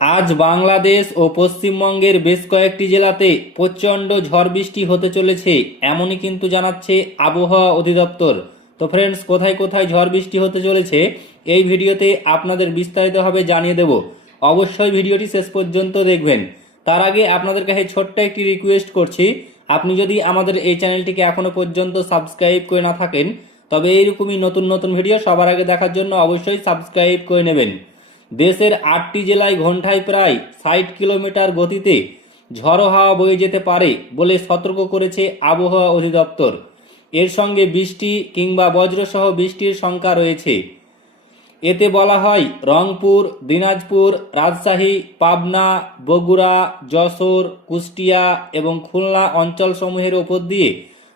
আজ বাংলাদেশ ও পশ্চিমবঙ্গের বেশ কয়েকটি জেলাতে প্রচণ্ড ঝড় বৃষ্টি হতে চলেছে, এমনই কিন্তু জানাচ্ছে আবহাওয়া অধিদপ্তর। তো ফ্রেন্ডস, কোথায় কোথায় ঝড় বৃষ্টি হতে চলেছে এই ভিডিওতে আপনাদের বিস্তারিতভাবে জানিয়ে দেব। অবশ্যই ভিডিওটি শেষ পর্যন্ত দেখবেন। তার আগে আপনাদের কাছে ছোট্ট একটি রিকোয়েস্ট করছি, আপনি যদি আমাদের এই চ্যানেলটিকে এখনো পর্যন্ত সাবস্ক্রাইব করে না থাকেন, তবে এইরকমই নতুন নতুন ভিডিও সবার আগে দেখার জন্য অবশ্যই সাবস্ক্রাইব করে নেবেন। দেশের 8টি জেলায় ঘন্টায় প্রায় 60 কিলোমিটার গতিতে ঝড়ো হাওয়া বয়ে যেতে পারে বলে সতর্ক করেছে আবহাওয়া অধিদপ্তর। এর সঙ্গে বৃষ্টি কিংবা বজ্রসহ বৃষ্টির শঙ্কা রয়েছে। এতে বলা হয়, রংপুর, দিনাজপুর, রাজশাহী, পাবনা, বগুড়া, যশোর, কুষ্টিয়া এবং খুলনা অঞ্চলসমূহের ওপর দিয়ে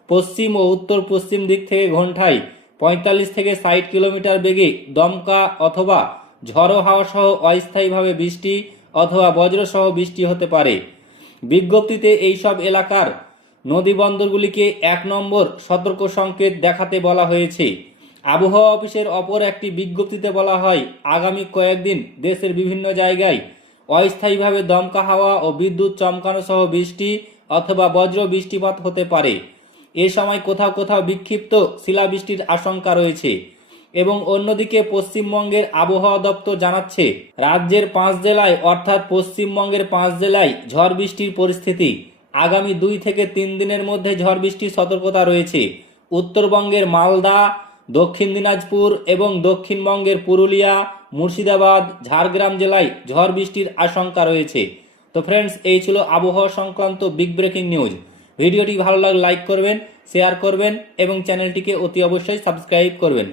পশ্চিম ও উত্তর পশ্চিম দিক থেকে ঘন্টায় 45 থেকে 60 কিলোমিটার বেগে দমকা অথবা ঝড়ো হাওয়া সহ অস্থায়ীভাবে বৃষ্টি অথবা বজ্রসহ বৃষ্টি হতে পারে। বিজ্ঞপ্তিতে এইসব এলাকার নদী বন্দরগুলিকে 1 নম্বর সতর্ক সংকেত দেখাতে বলা হয়েছে। আবহাওয়া অফিসের অপর একটি বিজ্ঞপ্তিতে বলা হয়, আগামী কয়েকদিন দেশের বিভিন্ন জায়গায় অস্থায়ীভাবে দমকা হাওয়া ও বিদ্যুৎ চমকানো সহ বৃষ্টি অথবা বজ্র বৃষ্টিপাত হতে পারে। এ সময় কোথাও কোথাও বিক্ষিপ্ত শিলাবৃষ্টির আশঙ্কা রয়েছে। এবং অন্যদিকে পশ্চিমবঙ্গের আবহাওয়া দপ্তর জানাচ্ছে, রাজ্যের 5 জেলায় অর্থাৎ পশ্চিমবঙ্গের 5 জেলায় ঝড় বৃষ্টির পরিস্থিতি। আগামী 2 থেকে 3 দিনের মধ্যে ঝড় বৃষ্টির সতর্কতা রয়েছে। উত্তরবঙ্গের মালদা, দক্ষিণ দিনাজপুর এবং দক্ষিণবঙ্গের পুরুলিয়া, মুর্শিদাবাদ, ঝাড়গ্রাম জেলায় ঝড় বৃষ্টির আশঙ্কা রয়েছে। তো ফ্রেন্ডস, এই ছিল আবহাওয়া সংক্রান্ত বিগ ব্রেকিং নিউজ। ভিডিওটি ভালো লাগলে লাইক করবেন, শেয়ার করবেন এবং চ্যানেলটিকে অতি অবশ্যই সাবস্ক্রাইব করবেন।